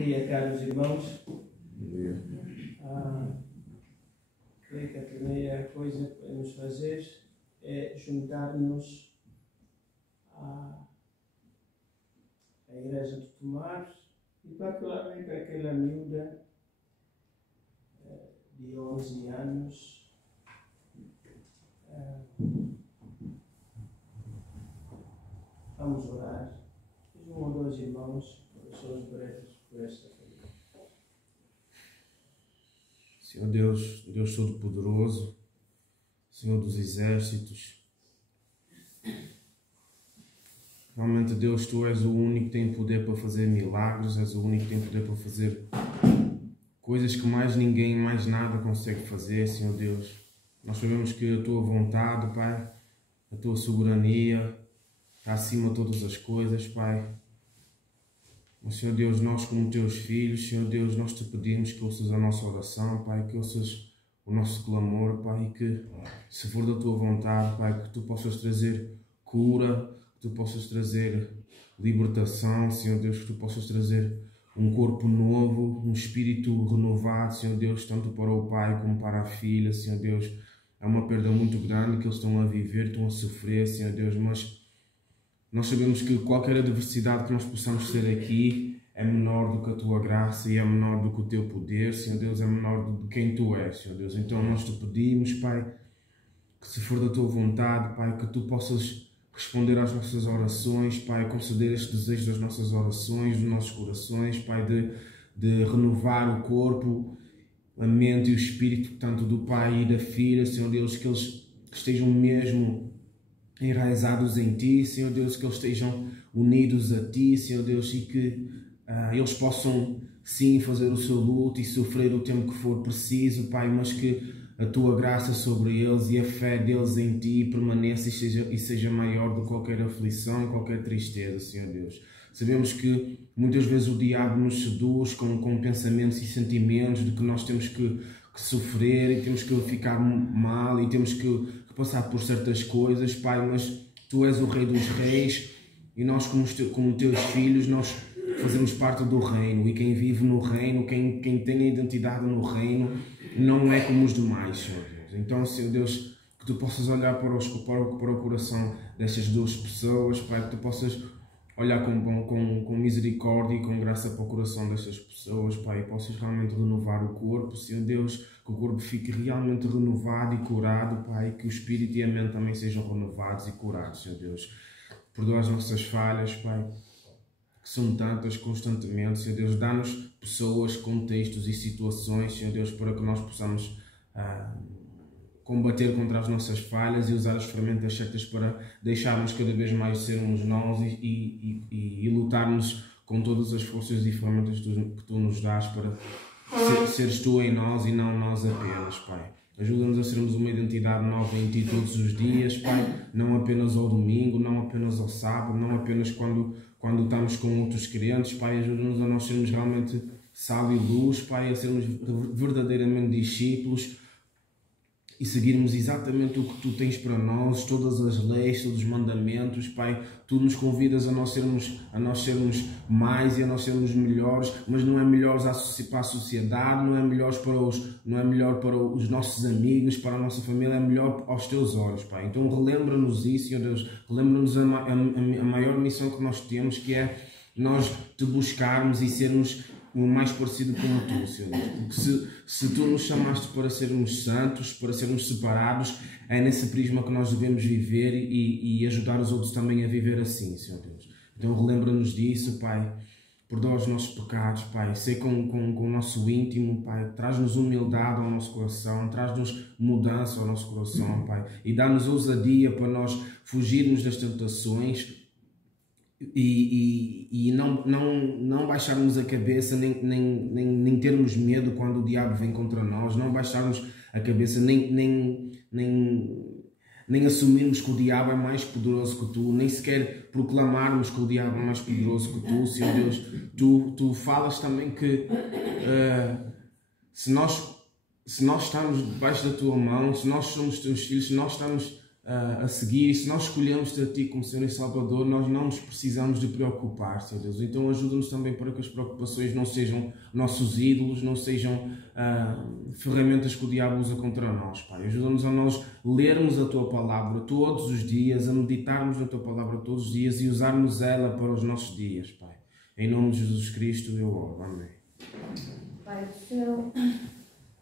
dia, caros irmãos. Bom dia. Creio que a primeira coisa que podemos fazer é juntar-nos à igreja de Tomar e particularmente aquela miúda de 11 anos. Vamos orar. Um ou dois irmãos, orações breves por esta família. Senhor Deus, Deus Todo-Poderoso, Senhor dos Exércitos, realmente Deus, Tu és o único que tem poder para fazer milagres, és o único que tem poder para fazer coisas que mais ninguém, mais nada consegue fazer, Senhor Deus. Nós sabemos que a Tua vontade, Pai, a Tua soberania está acima de todas as coisas, Pai. Mas, Senhor Deus, nós como Teus filhos, Senhor Deus, nós Te pedimos que ouças a nossa oração, Pai, que ouças o nosso clamor, Pai, e que, se for da Tua vontade, Pai, que Tu possas trazer cura, que Tu possas trazer libertação, Senhor Deus, que Tu possas trazer um corpo novo, um espírito renovado, Senhor Deus, tanto para o Pai como para a filha, Senhor Deus. É uma perda muito grande que eles estão a viver, estão a sofrer, Senhor Deus, mas nós sabemos que qualquer adversidade que nós possamos ter aqui é menor do que a Tua graça e é menor do que o Teu poder, Senhor Deus, é menor do que quem Tu és, Senhor Deus. Então nós Te pedimos, Pai, que se for da Tua vontade, Pai, que Tu possas responder às nossas orações, Pai, conceder este desejo das nossas orações, dos nossos corações, Pai, de renovar o corpo, a mente e o espírito, tanto do Pai e da Filha, Senhor Deus, que eles estejam mesmo enraizados em Ti, Senhor Deus, que eles estejam unidos a Ti, Senhor Deus, e que eles possam sim fazer o seu luto e sofrer o tempo que for preciso, Pai, mas que a Tua graça sobre eles e a fé deles em Ti permaneça e seja maior do que qualquer aflição, qualquer tristeza, Senhor Deus. Sabemos que muitas vezes o diabo nos seduz com pensamentos e sentimentos de que nós temos que sofrer e temos que ficar mal e temos que passar por certas coisas, Pai, mas Tu és o Rei dos Reis e nós como Teus filhos, nós fazemos parte do reino e quem vive no reino, quem tem a identidade no reino, não é como os demais, Senhor Deus. Então, Senhor Deus, que Tu possas olhar para o coração destas duas pessoas, Pai, que Tu possas olhar com misericórdia e com graça para o coração destas pessoas, Pai, e possas realmente renovar o corpo, Senhor Deus, que o corpo fique realmente renovado e curado, Pai, que o espírito e a mente também sejam renovados e curados, Senhor Deus. Perdoa as nossas falhas, Pai, que são tantas constantemente, Senhor Deus, dá-nos pessoas, contextos e situações, Senhor Deus, para que nós possamos combater contra as nossas falhas e usar as ferramentas certas para deixarmos cada vez mais sermos nós e lutarmos com todas as forças e ferramentas que Tu nos dás para seres Tu em nós e não nós apenas, Pai. Ajuda-nos a sermos uma identidade nova em Ti todos os dias, Pai, não apenas ao domingo, não apenas ao sábado, não apenas quando estamos com outros crentes, Pai, ajuda-nos a nós sermos realmente sal e luz, Pai, a sermos verdadeiramente discípulos e seguirmos exatamente o que Tu tens para nós, todas as leis, todos os mandamentos, Pai. Tu nos convidas a nós sermos mais e a nós sermos melhores, mas não é melhores para a sociedade, não é melhor para os nossos amigos, para a nossa família, é melhor aos Teus olhos, Pai. Então relembra-nos isso, Senhor Deus, relembra-nos a maior missão que nós temos, que é nós Te buscarmos e sermos o mais parecido com a Tu, Senhor Deus. Porque se Tu nos chamaste para sermos santos, para sermos separados, é nesse prisma que nós devemos viver e ajudar os outros também a viver assim, Senhor Deus. Então relembra-nos disso, Pai. Perdoa os nossos pecados, Pai. Sei com o nosso íntimo, Pai. Traz-nos humildade ao nosso coração, traz-nos mudança ao nosso coração, Pai. E dá-nos ousadia para nós fugirmos das tentações e não baixarmos a cabeça, nem termos medo quando o diabo vem contra nós, não baixarmos a cabeça, nem assumirmos que o diabo é mais poderoso que Tu, nem sequer proclamarmos que o diabo é mais poderoso que Tu, Senhor Deus. Tu falas também que se nós estamos debaixo da Tua mão, se nós somos Teus filhos, se nós estamos a seguir, e se nós escolhemos-te a Ti como Senhor e Salvador, nós não nos precisamos de preocupar, Senhor Deus. Então ajuda-nos também para que as preocupações não sejam nossos ídolos, não sejam ferramentas que o diabo usa contra nós, Pai. Ajuda-nos a nós lermos a Tua Palavra todos os dias, a meditarmos na Tua Palavra todos os dias e usarmos ela para os nossos dias, Pai. Em nome de Jesus Cristo eu oro. Amém. Pai do céu,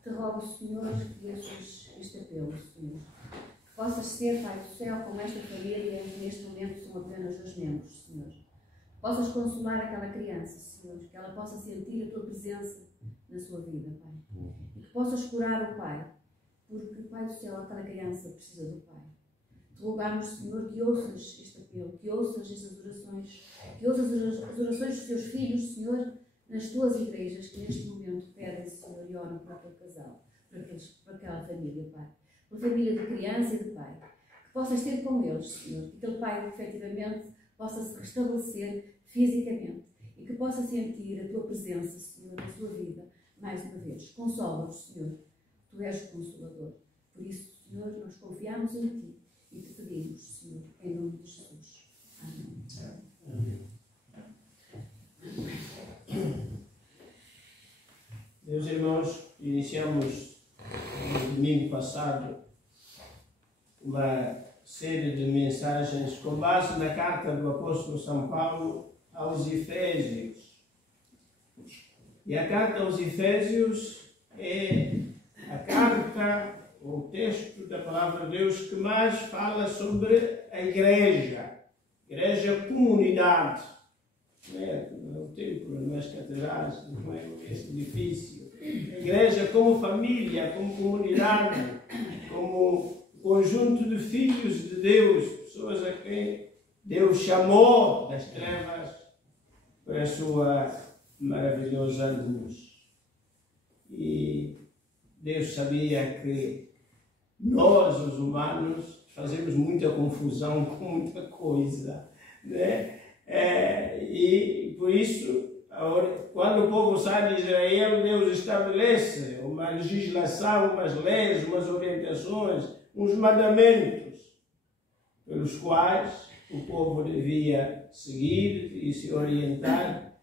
te rogo, Senhor, que ouças este apelo, Senhor. Que possas ser, Pai do céu, como esta família, que neste momento são apenas 2 membros, Senhor. Que possas consolar aquela criança, Senhor, que ela possa sentir a Tua presença na sua vida, Pai. E que possas curar o Pai, porque, Pai do céu, aquela criança precisa do Pai. Te rogamos, Senhor, que ouças este apelo, que ouças estas orações, que ouças as orações dos Teus filhos, Senhor, nas Tuas igrejas, que neste momento pedem, Senhor, e oram para aquele casal, para aquela família, Pai. Pela família de criança e de pai. Que possas ter com eles, Senhor, que aquele pai, efetivamente, possa se restabelecer fisicamente e que possa sentir a Tua presença, Senhor, na sua vida, mais uma vez. Consola-os, Senhor. Tu és o Consolador. Por isso, Senhor, nós confiamos em Ti e te pedimos, Senhor, em nome de Jesus. Amém. Meus irmãos, iniciamos no domingo passado uma série de mensagens com base na carta do apóstolo São Paulo aos Efésios. E a carta aos Efésios é a carta, o texto da palavra de Deus que mais fala sobre a igreja comunidade. Não é o templo, não é as catedrais, não é esse edifício. A igreja como família, como comunidade, como conjunto de filhos de Deus, pessoas a quem Deus chamou das trevas para a sua maravilhosa luz. E Deus sabia que nós, os humanos, fazemos muita confusão com muita coisa, né? E por isso, quando o povo sai de Israel, Deus estabelece uma legislação, umas leis, umas orientações, uns mandamentos pelos quais o povo devia seguir e se orientar,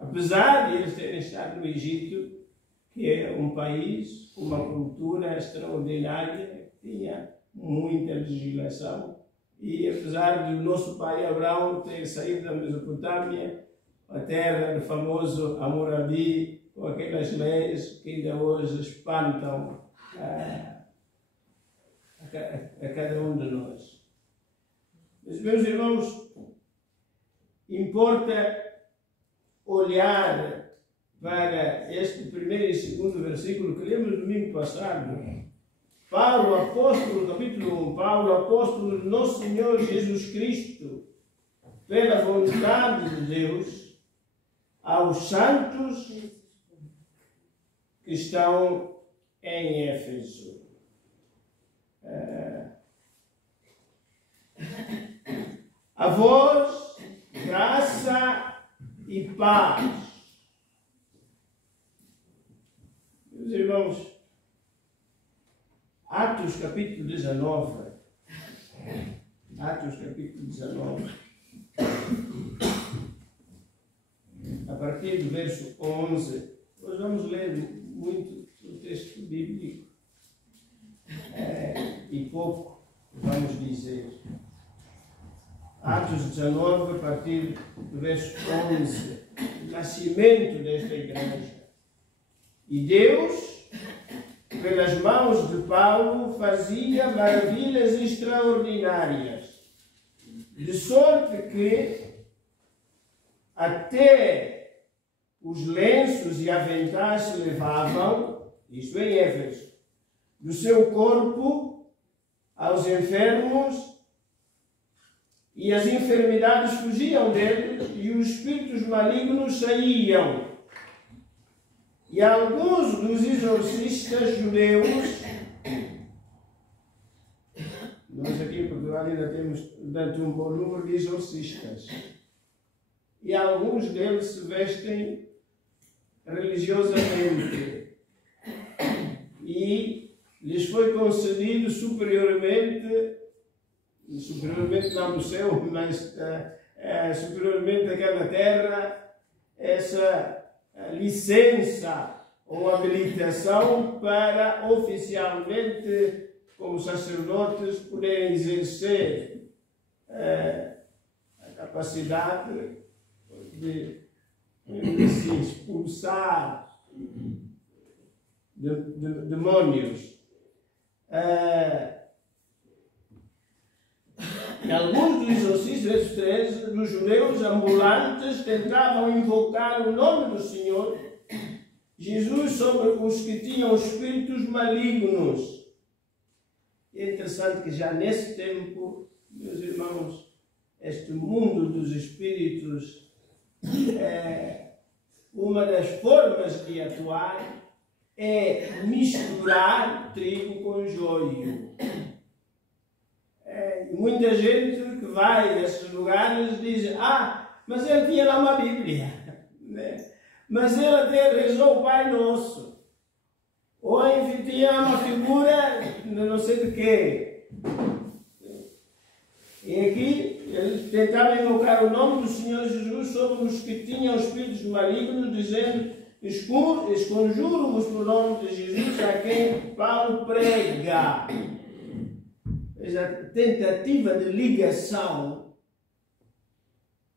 apesar de eles terem estado no Egito, que é um país com uma cultura extraordinária, que tinha muita legislação. E apesar do nosso pai Abraão ter saído da Mesopotâmia, a terra do famoso Hammurabi, com aquelas leis que ainda hoje espantam a cada um de nós. Mas, meus irmãos, importa olhar para este primeiro e segundo versículo que lemos no domingo passado. Paulo, apóstolo, capítulo 1, Paulo, apóstolo do nosso Senhor Jesus Cristo, pela vontade de Deus, aos santos que estão em Éfeso. A vós, graça e paz. Meus irmãos, Atos capítulo 19, a partir do verso 11, nós vamos ler muito o texto bíblico e pouco vamos dizer. Atos 19, a partir do verso 11, o nascimento desta igreja. E Deus, pelas mãos de Paulo, fazia maravilhas extraordinárias, de sorte que até os lenços e aventais se levavam, isto em Éfeso, do seu corpo aos enfermos, e as enfermidades fugiam deles, e os espíritos malignos saíam. E alguns dos exorcistas judeus, nós aqui em Portugal ainda temos durante um bom número de exorcistas, e alguns deles se vestem religiosamente e lhes foi concedido superiormente não no céu, mas superiormente aquela terra, essa licença ou habilitação para oficialmente, como sacerdotes, poderem exercer a capacidade de se expulsar demônios. Em alguns dos exorcistas dos judeus ambulantes tentavam invocar o nome do Senhor Jesus sobre os que tinham espíritos malignos. E é interessante que já nesse tempo, meus irmãos, este mundo dos espíritos, uma das formas de atuar é misturar trigo com joio. Muita gente que vai a esses lugares diz: mas ele tinha lá uma Bíblia, né? Mas ele até rezou o Pai Nosso, ou enfim, tinha uma figura de não sei de quê. E aqui ele tentava invocar o nome do Senhor Jesus sobre os que tinham espíritos malignos, dizendo: esconjuro-vos no nome de Jesus a quem Paulo prega. A tentativa de ligação,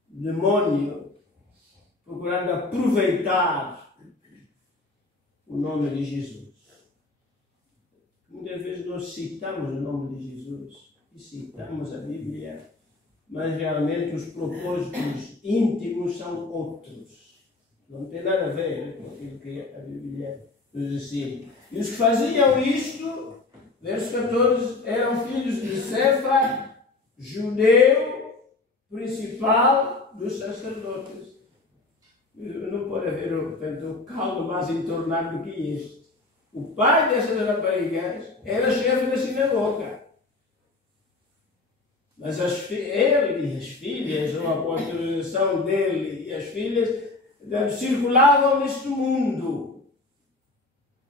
demônio procurando aproveitar o nome de Jesus. Muitas vezes nós citamos o nome de Jesus e citamos a Bíblia, mas realmente os propósitos íntimos são outros. Não tem nada a ver com aquilo que a Bíblia nos ensina. E os que faziam isto, verso 14, eram filhos de Cefa, judeu principal dos sacerdotes. Não pode haver o caldo mais entornado do que este. O pai dessas raparigas era chefe da sinagoga. Mas ele e as filhas, ou a autorização dele e as filhas, circulavam neste mundo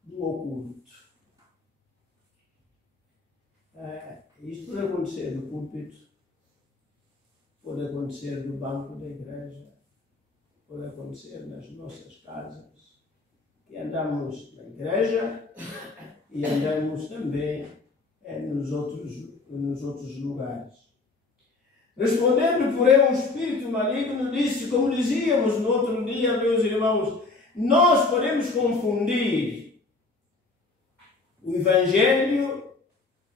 do oculto. Isto pode acontecer no púlpito, pode acontecer no banco da igreja, pode acontecer nas nossas casas, que andamos na igreja e andamos também nos outros lugares. Respondendo, porém, um espírito maligno disse, como dizíamos no outro dia, meus irmãos, nós podemos confundir o Evangelho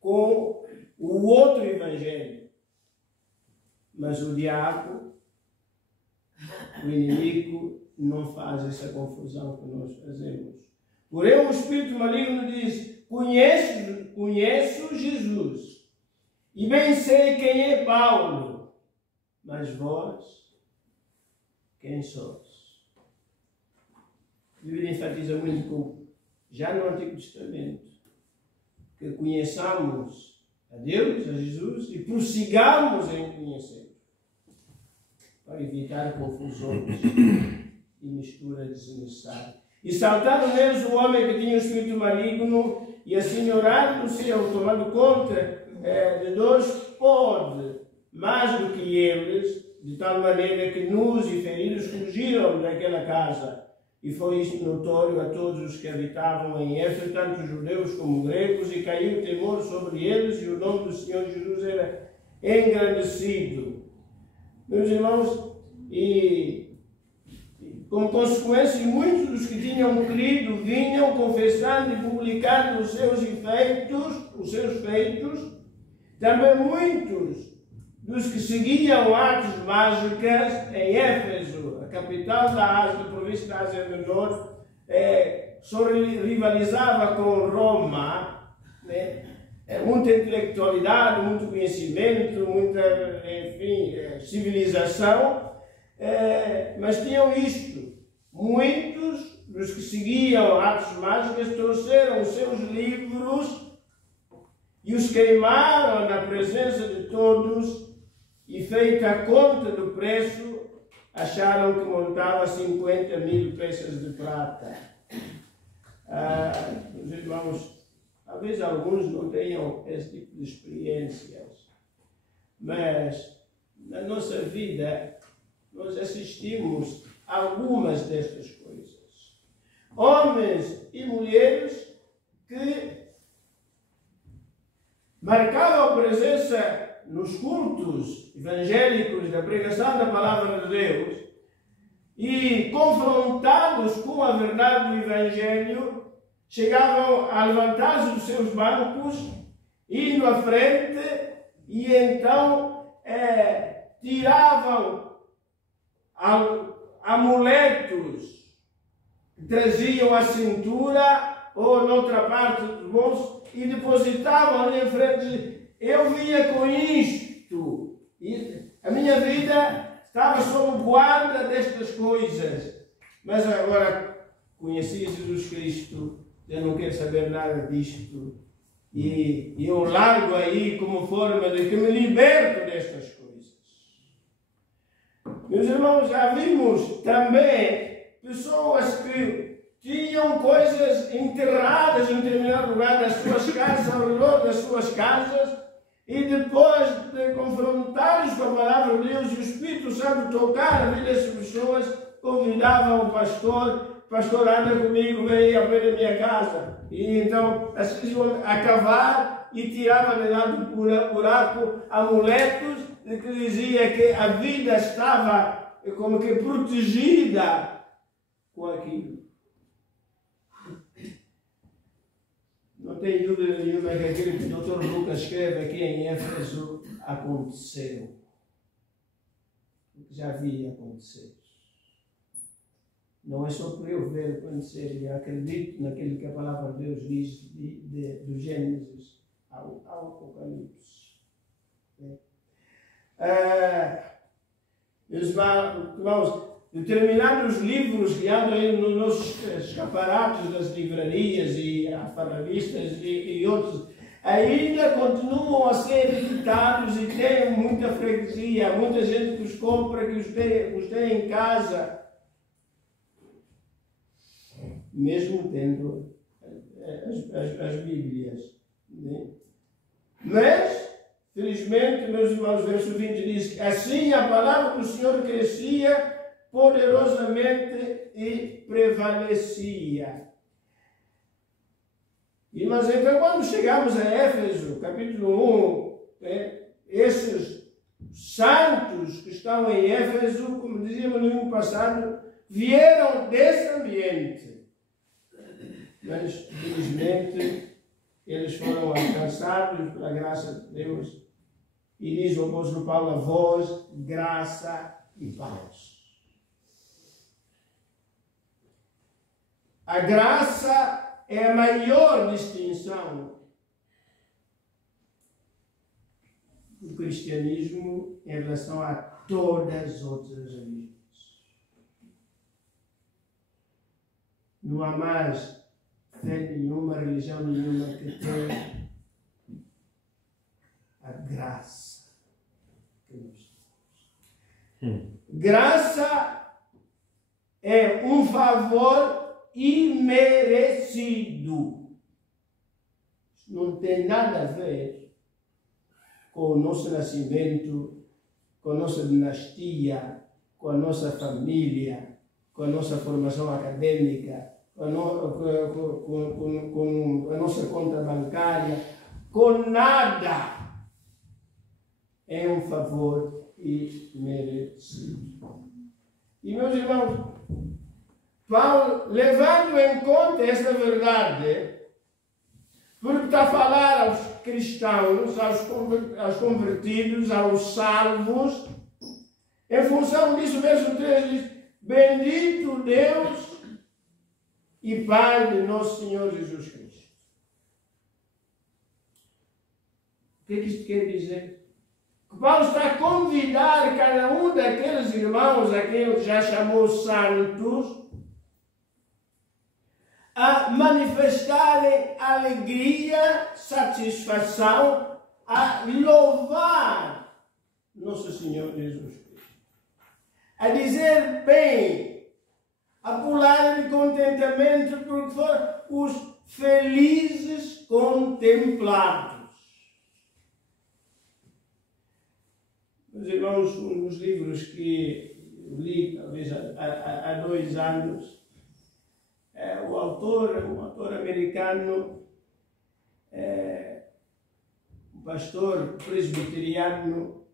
com o outro Evangelho, mas o diabo, o inimigo, não faz essa confusão que nós fazemos. Porém, o espírito maligno diz: conheço Jesus e bem sei quem é Paulo, mas vós, quem sois? A Bíblia enfatiza muito, já no Antigo Testamento, que conheçamos a Deus, a Jesus, e prossigamos em conhecer, para evitar confusões e mistura desnecessária. E saltaram neles o homem que tinha o espírito maligno, e assim orando-se, tomando conta de dois, pode, mais do que eles, de tal maneira que nus e feridos fugiram daquela casa. E foi isto notório a todos os que habitavam em Éfeso, tanto judeus como gregos, e caiu o temor sobre eles, e o nome do Senhor Jesus era engrandecido. Meus irmãos, e como consequência, muitos dos que tinham crido vinham confessando e publicando os seus feitos, também muitos dos que seguiam artes mágicas em Éfeso, a capital da Ásia, da província da Ásia Menor, só rivalizava com Roma, né? Muita intelectualidade, muito conhecimento, muita, enfim, civilização, mas tinham isto. Muitos dos que seguiam artes mágicas trouxeram os seus livros e os queimaram na presença de todos, e feita a conta do preço, acharam que montava 50.000 peças de prata. Meus irmãos, Talvez alguns não tenham esse tipo de experiências, mas na nossa vida nós assistimos a algumas destas coisas. Homens e mulheres que marcavam presença nos cultos evangélicos da pregação da palavra de Deus e, confrontados com a verdade do Evangelho, chegavam a levantar-se dos seus bancos, indo à frente, e então tiravam amuletos que traziam à cintura ou noutra parte do bolso e depositavam ali em frente. Eu vinha com isto, e a minha vida estava sob guarda destas coisas, mas agora conheci Jesus Cristo, eu não quero saber nada disto, e eu largo aí como forma de que me liberto destas coisas. Meus irmãos, já vimos também pessoas que tinham coisas enterradas em determinado lugar das suas casas, ao redor das suas casas, e depois de confrontar-os com a palavra de Deus e o Espírito Santo tocar a vida dessas pessoas, convidavam o pastor: pastor, anda comigo, vem ao pé da minha casa. E então assim iam a cavar e tiravam de lá do buraco amuletos que dizia que a vida estava como que protegida com aquilo. Não tem dúvida nenhuma que aquilo que o Dr. Lucas escreve aqui em Éfeso aconteceu. Já havia acontecido. Não é só por eu ver acontecer, eu acredito naquilo que a palavra de Deus diz do Gênesis ao Apocalipse. Meus irmãos, determinados livros que andam aí nos nossos escaparates das livrarias e alfarrabistas e outros, ainda continuam a ser editados e têm muita freguesia, muita gente que os compra, que os tem em casa, mesmo tendo as Bíblias. Né? Mas, felizmente, meus irmãos, verso 20 diz: assim a palavra do Senhor crescia poderosamente e prevalecia. Mas então, quando chegamos a Éfeso, capítulo 1, esses santos que estão em Éfeso, como dizíamos no ano passado, vieram desse ambiente. Mas, felizmente, eles foram alcançados pela graça de Deus. E diz o apóstolo Paulo: a vós, graça e paz. A graça é a maior distinção do cristianismo em relação a todas as outras religiões. Não há mais fé nenhuma, religião nenhuma que tenha a graça que nós temos. Graça é um favor imerecido. Não tem nada a ver com o nosso nascimento, com a nossa dinastia, com a nossa família, com a nossa formação acadêmica, com a nossa conta bancária, com nada. É um favor imerecido. E, meus irmãos, Paulo, levando em conta esta verdade, porque está a falar aos cristãos, aos convertidos, aos salvos, em função disso, o verso 3 diz: bendito Deus e Pai de nosso Senhor Jesus Cristo. O que é que isto quer dizer? Que Paulo está a convidar cada um daqueles irmãos a quem ele já chamou santos a manifestarem alegria, satisfação, a louvar nosso Senhor Jesus Cristo, a dizer bem, a pular de contentamento, porque foram os felizes contemplados. Meus irmãos, um dos livros que eu li, talvez há 2 anos, um autor americano, um pastor presbiteriano,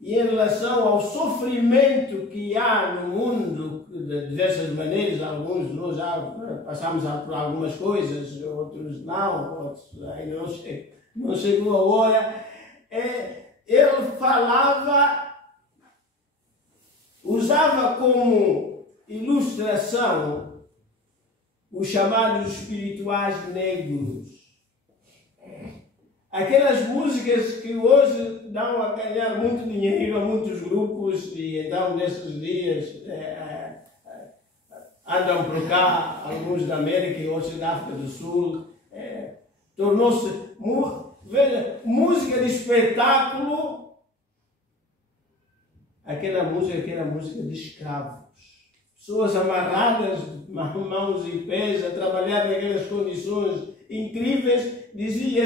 e em relação ao sofrimento que há no mundo, de diversas maneiras, alguns de nós já passamos por algumas coisas, outros não, outros ainda não chegou a hora, ele usava como ilustração os chamados espirituais negros. Aquelas músicas que hoje dão a ganhar muito dinheiro a muitos grupos e então nesses dias andam por cá, alguns da América e outros da África do Sul. Tornou-se, veja, música de espetáculo, aquela música de escravos. Pessoas amarradas, mãos e pés, a trabalhar naquelas condições incríveis, dizia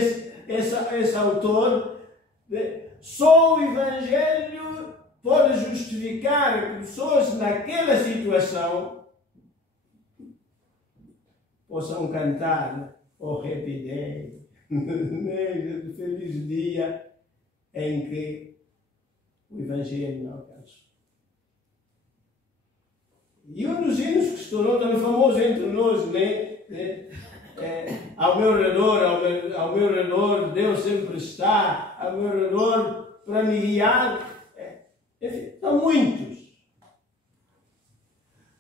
esse autor, só o Evangelho pode justificar que pessoas naquela situação possam cantar o Happy Day, feliz dia em que o Evangelho não alcançou. E um dos hinos que se tornou também famoso entre nós, ao meu redor, Deus sempre está, ao meu redor, para me guiar. Enfim, são muitos.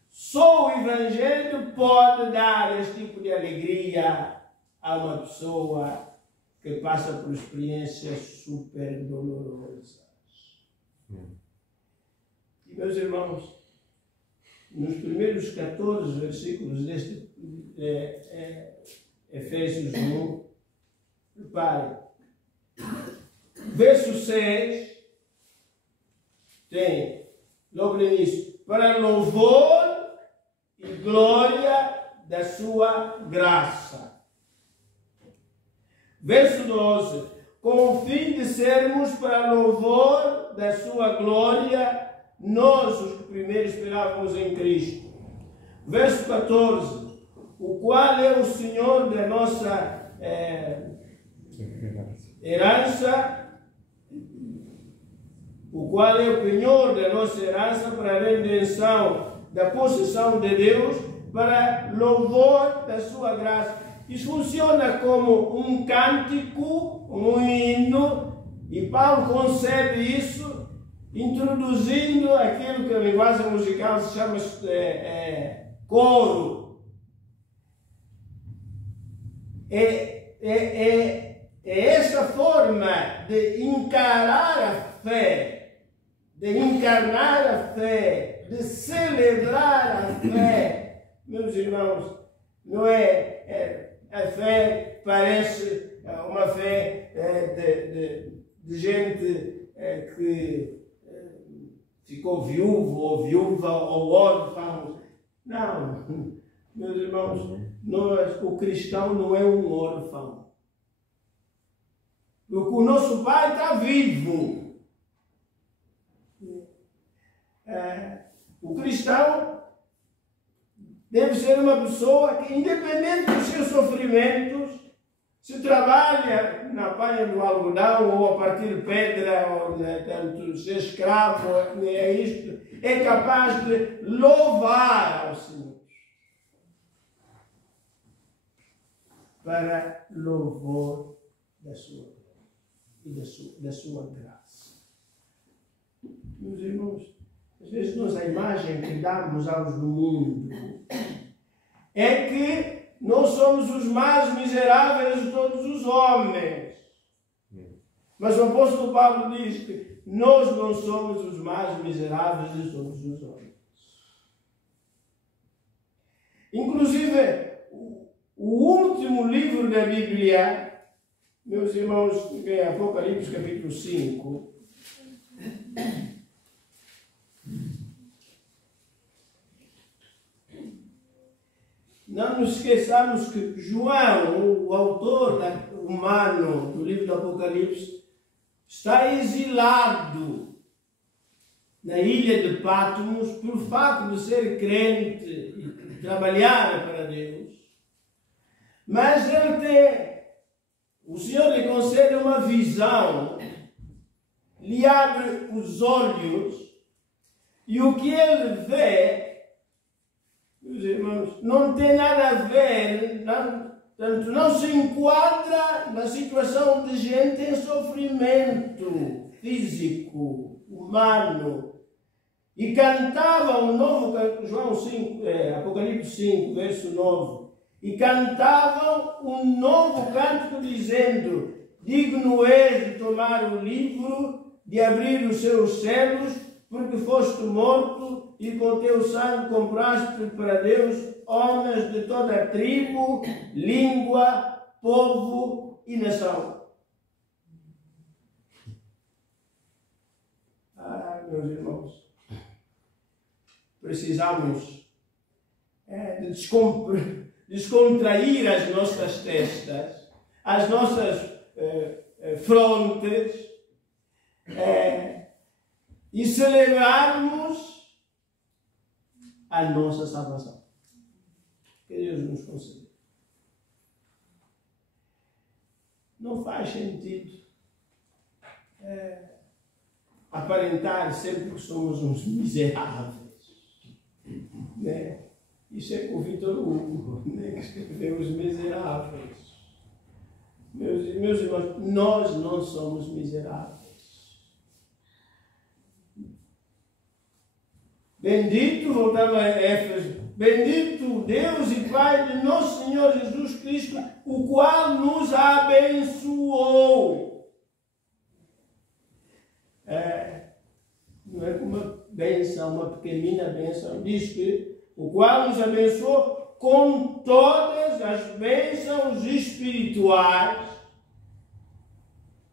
Só o Evangelho pode dar esse tipo de alegria a uma pessoa que passa por experiências super dolorosas. E, meus irmãos, nos primeiros 14 versículos deste Efésios 1, repare, verso 6, tem, logo no início, para louvor e glória da sua graça. Verso 12, com o fim de sermos para louvor da sua glória, nós, os que primeiro esperávamos em Cristo. Verso 14, o qual é o Senhor da nossa herança, o qual é o penhor da nossa herança para a redenção da possessão de Deus, para louvor da sua graça. Isso funciona como um cântico, um hino, e Paulo concebe isso introduzindo aquilo que a linguagem musical se chama coro. É essa forma de encarar a fé, de encarnar a fé, de celebrar a fé. Meus irmãos, não a fé parece uma fé de gente que ficou viúvo ou órfão. Não, meus irmãos, o cristão não é um órfão. Porque o nosso Pai está vivo. O cristão deve ser uma pessoa que, independente dos seus sofrimentos, se trabalha na palha do algodão ou a partir pedra, ou tanto ser escravo, é capaz de louvar ao Senhor. Para louvor da sua e da sua graça. Meus irmãos, às vezes nós a imagem que damos aos do mundo é que nós somos os mais miseráveis de todos os homens. Mas o apóstolo Paulo diz que nós não somos os mais miseráveis de todos os homens. Inclusive, o último livro da Bíblia, meus irmãos, que é Apocalipse capítulo 5, não nos esqueçamos que João, o autor humano do livro do Apocalipse, está exilado na ilha de Patmos por facto de ser crente e trabalhar para Deus. Mas o Senhor lhe concede uma visão, lhe abre os olhos, e o que ele vê, meus irmãos, não tem nada a ver, não se enquadra na situação de gente em sofrimento físico, humano. E cantava um novo, Apocalipse 5, verso 9, e cantavam um novo cântico dizendo: digno és de tomar o livro, de abrir os seus selos, porque foste morto e com teu sangue compraste para Deus homens de toda a tribo, língua, povo e nação. Meus irmãos, precisamos de descontrair as nossas testas, as nossas frontes, e celebrarmos a nossa salvação. Que Deus nos conceda. Não faz sentido aparentar sempre que somos uns miseráveis. Né? Isso é com o Vitor Hugo, né, que escreveu Os Miseráveis. Meus irmãos, nós não somos miseráveis. Bendito, voltando a Éfeso, bendito Deus e Pai de nosso Senhor Jesus Cristo, o qual nos abençoou. Não é uma bênção, uma pequenina bênção, diz que o qual nos abençoou com todas as bênçãos espirituais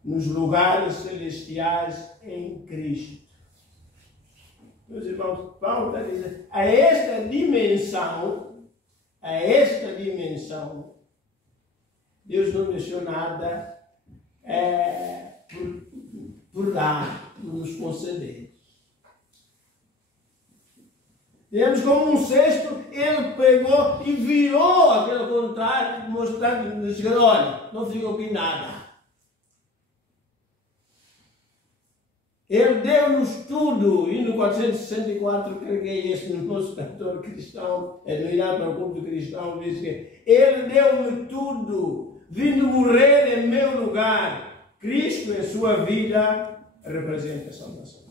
nos lugares celestiais em Cristo. Meus irmãos, Paulo está dizendo, a esta dimensão, Deus não deixou nada por dar, por nos conceder. Vemos como um cesto, ele pegou e virou aquele contrário, mostrando, dizendo, olha, não ficou aqui nada. Ele deu-nos tudo, e no 464, creio que é este, no nosso cantor cristão, no Irá para o culto cristão, diz que ele deu-me tudo, vindo morrer em meu lugar. Cristo, em sua vida, representa a salvação.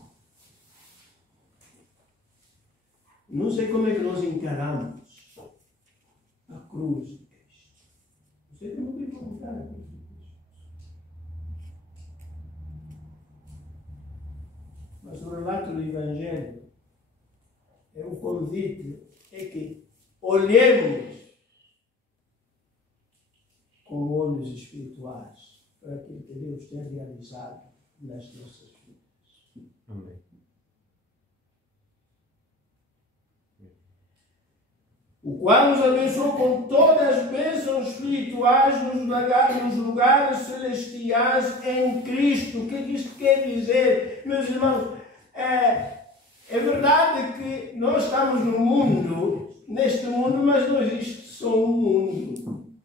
Não sei como é que nós encaramos a cruz de Cristo. Não sei como é que nós encaramos a cruz de Cristo. Mas o relato do Evangelho é um convite, é que olhemos com olhos espirituais para aquilo que Deus tem realizado nas nossas vidas. Amém. O qual nos abençoou com todas as bênçãos espirituais nos lugares celestiais em Cristo. O que isto quer dizer, meus irmãos? É verdade que nós estamos no mundo, neste mundo, mas não existe só um mundo.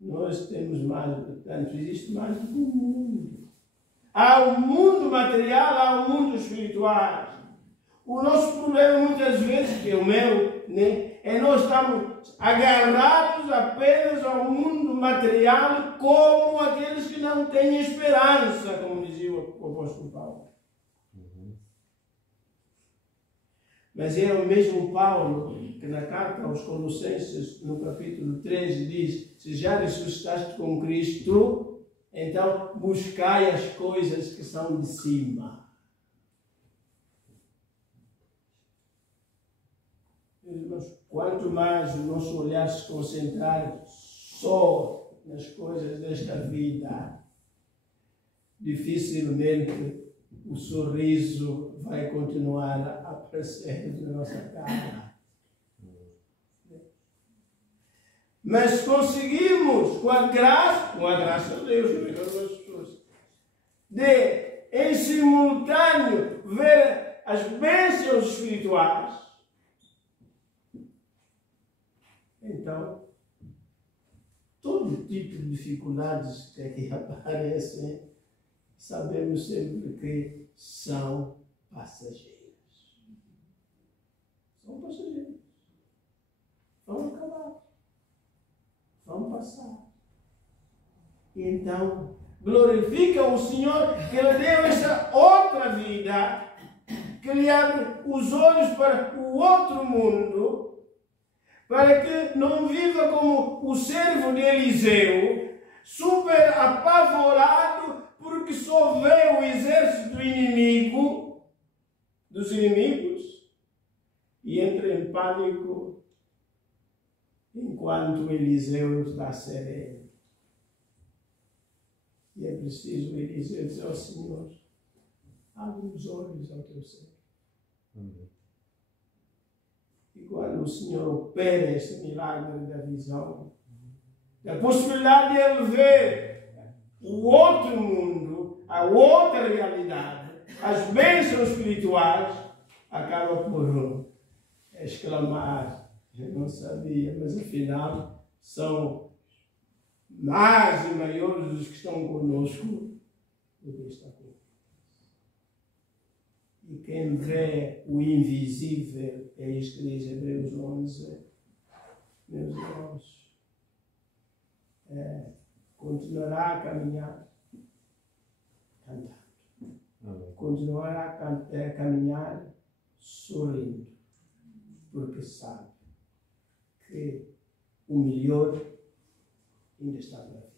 Nós temos mais, portanto, existe mais do que um mundo. Há o mundo material, há o mundo espiritual. O nosso problema muitas vezes, que é o meu, né, é nós estamos agarrados apenas ao mundo material como aqueles que não têm esperança, como dizia o apóstolo Paulo. Mas é o mesmo Paulo que na carta aos Colossenses, no capítulo 13, diz: se já ressuscitaste com Cristo, então buscai as coisas que são de cima. Quanto mais o nosso olhar se concentrar só nas coisas desta vida, dificilmente o sorriso vai continuar a aparecer na nossa cara. Mas conseguimos, com a graça de Deus, não é das pessoas, de, em simultâneo, ver as bênçãos espirituais. Então, todo tipo de dificuldades que aqui aparecem, sabemos sempre que são passageiras. São passageiras. Vão acabar. Vão passar. E então, glorifica o Senhor que lhe deu essa outra vida, que lhe abre os olhos para o outro mundo, para que não viva como o servo de Eliseu, super apavorado, porque só vê o exército inimigo, dos inimigos, e entra em pânico enquanto Eliseu está sereno. E é preciso Eliseu dizer ao Senhor: abre os olhos ao teu servo. E quando o Senhor opera esse milagre da visão, da possibilidade de ele ver o outro mundo, a outra realidade, as bênçãos espirituais, acaba por exclamar: eu não sabia, mas afinal são mais e maiores os que estão conosco do que está conosco. E quem vê o invisível, é isso que diz Hebreus 11, meus irmãos, continuará a caminhar cantando. Continuará a caminhar sorrindo, porque sabe que o melhor ainda está para vir.